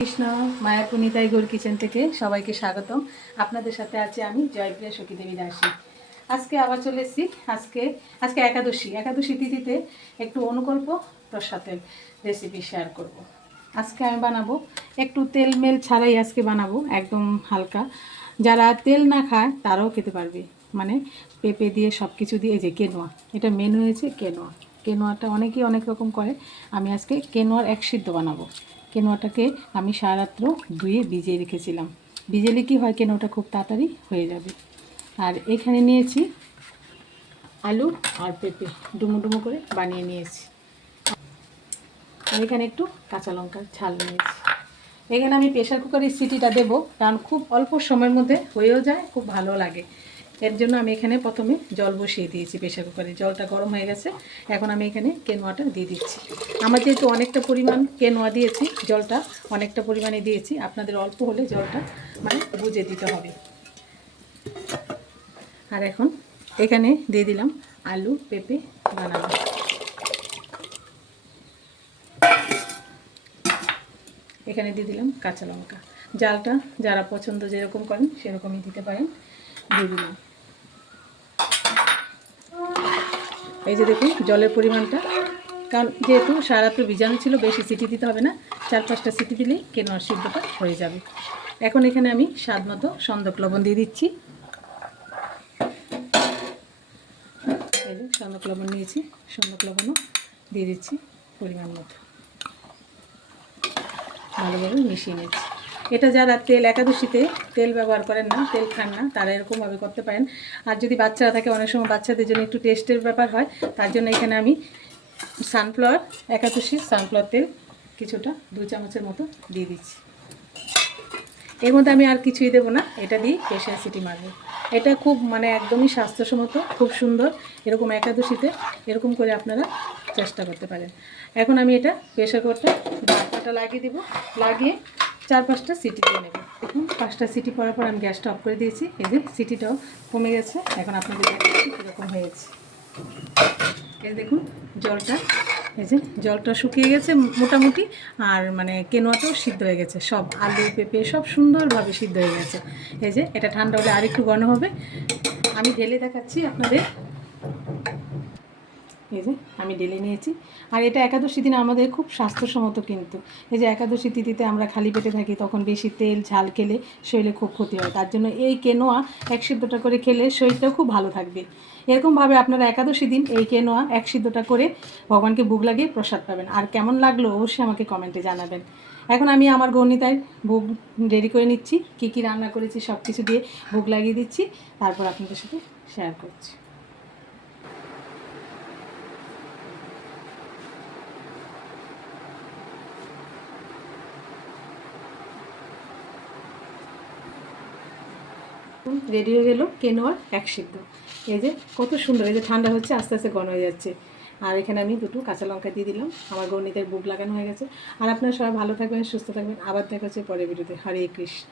Krishna মায়াপুনিতাই Gour kitchen থেকে সবাইকে স্বাগতম। আপনাদের সাথে আছি আমি জয়প্রিয়া সখীদেবী দাসী। আজকে আবার চলে এসেছি। আজকে একাদশী তিথিতে একটু অনুকল্প প্রসাদের রেসিপি শেয়ার করব। আজকে আমি বানাবো একটু তেল মেল ছাড়াই আজকে বানাবো, একদম হালকা। যারা তেল না খায় তারাও খেতে পারবে, মানে পেঁপে দিয়ে সব কিছু দিয়ে। এই যে কেনোয়া, এটা মেনু হয়েছে কেনোয়াটা অনেকেই অনেক রকম করে। আমি আজকে কেনোয়ার এক সিদ্ধ বানাবো। কেনোয়াটাকে আমি সারা রাত্র ধুয়ে ভিজিয়ে রেখেছিলাম। ভিজেলে কি হয়, কেনোয়াটা খুব তাড়াতাড়ি হয়ে যাবে। আর এখানে নিয়েছি আলু আর পেঁপে, ডুমো ডুমো করে বানিয়ে নিয়েছি। আর এখানে একটু কাঁচা লঙ্কার ঝাল নিয়েছি। এখানে আমি প্রেশার কুকারের সিটিটা দেবো, কারণ খুব অল্প সময়ের মধ্যে হয়েও যায়, খুব ভালো লাগে। এর জন্য আমি এখানে প্রথমে জল বসিয়ে দিয়েছি প্রেশার কুকারে। জলটা গরম হয়ে গেছে, এখন আমি এখানে কেনোয়াটা দিয়ে দিচ্ছি। আমার যেহেতু অনেকটা পরিমাণ কেনোয়া দিয়েছি, জলটা অনেকটা পরিমাণে দিয়েছি। আপনাদের অল্প হলে জলটা মানে বুঝে দিতে হবে। আর এখন এখানে দিয়ে দিলাম আলু পেঁপে বানানো। এখানে দিয়ে দিলাম কাঁচা লঙ্কা। জালটা যারা পছন্দ যেরকম করেন সেরকমই দিতে পারেন। দিয়ে দিলাম, এই যে দেখুন জলের পরিমাণটা, কারণ যেহেতু সারা রাত্র ভিজানো ছিল, বেশি সিটি দিতে হবে না, 4-5টা সিটি দিলেই কেনোয়ার সিদ্ধটা হয়ে যাবে। এখন এখানে আমি স্বাদ মতো সন্দক লবণ দিয়ে দিচ্ছি। এই যে সন্দক লবণ নিয়েছি, সন্দক লবণও দিয়ে দিচ্ছি পরিমাণ মতো। ভালোভাবে মিশিয়ে নিচ্ছি। এটা যারা একাদশীতে তেল ব্যবহার করেন না, তেল খান না, তারা এরকমভাবে করতে পারেন। আর যদি বাচ্চারা থাকে, অনেক সময় বাচ্চাদের জন্য একটু টেস্টের ব্যাপার হয়, তার জন্য এখানে আমি একাদশীর সানফ্লাওয়ার তেল কিছুটা 2 চামচের মতো দিয়ে দিচ্ছি। এর মধ্যে আমি আর কিছুই দেবো না, এটা দিয়ে প্রেশার সিটি মারবো। এটা খুব মানে একদমই স্বাস্থ্যসম্মত, খুব সুন্দর। এরকম একাদশীতে এরকম করে আপনারা চেষ্টা করতে পারেন। এখন আমি এটা প্রেশার কুকারটা ঢাকনাটা লাগিয়ে দেবো, লাগিয়ে 4-5টা সিটি দিয়ে নেব। দেখুন 5টা সিটি পরার পর আমি গ্যাসটা অফ করে দিয়েছি। এই যে সিটিটাও কমে গেছে। এখন আপনাদের দেখাচ্ছি কীরকম হয়েছে। এই দেখুন জলটা, এই যে জলটা শুকিয়ে গেছে মোটামুটি। আর মানে কেনোয়াটাও সিদ্ধ হয়ে গেছে, সব আলু পেঁপে সব সুন্দরভাবে সিদ্ধ হয়ে গেছে। এই যে এটা ঠান্ডা হলে আর একটু ঘন হবে। আমি ঢেলে দেখাচ্ছি আপনাদের। এই যে আমি ঢেলে নিয়েছি। আর এটা একাদশী দিনে আমাদের খুব স্বাস্থ্যসম্মত কিন্তু। এই যে একাদশী তিথিতে আমরা খালি পেটে থাকি, তখন বেশি তেল ঝাল খেলে শরীরে খুব ক্ষতি হয়। তার জন্য এই কেনোয়া এক সিদ্ধটা করে খেলে শরীরটাও খুব ভালো থাকবে। এরকমভাবে আপনারা একাদশী দিন এই কেনোয়া এক সিদ্ধটা করে ভগবানকে ভোগ লাগিয়ে প্রসাদ পাবেন। আর কেমন লাগলো অবশ্যই আমাকে কমেন্টে জানাবেন। এখন আমি আমার গৌরনিতায় ভোগ রেডি করে নিচ্ছি। কী কী রান্না করেছি সব কিছু দিয়ে ভোগ লাগিয়ে দিচ্ছি, তারপর আপনাদের সাথে শেয়ার করছি। রেডি হয়ে গেল কেনোয়ার এক সিদ্ধ। এই যে কত সুন্দর, এই যে ঠান্ডা হচ্ছে, আস্তে আস্তে ঘন হয়ে যাচ্ছে। আর এখানে আমি 2টো কাঁচা লঙ্কা দিয়ে দিলাম। আমার গৌরনিতায় ভোগ লাগানো হয়ে গেছে। আর আপনারা সবাই ভালো থাকবেন, সুস্থ থাকবেন। আবার দেখা হচ্ছে পরের ভিডিওতে। হরে কৃষ্ণ।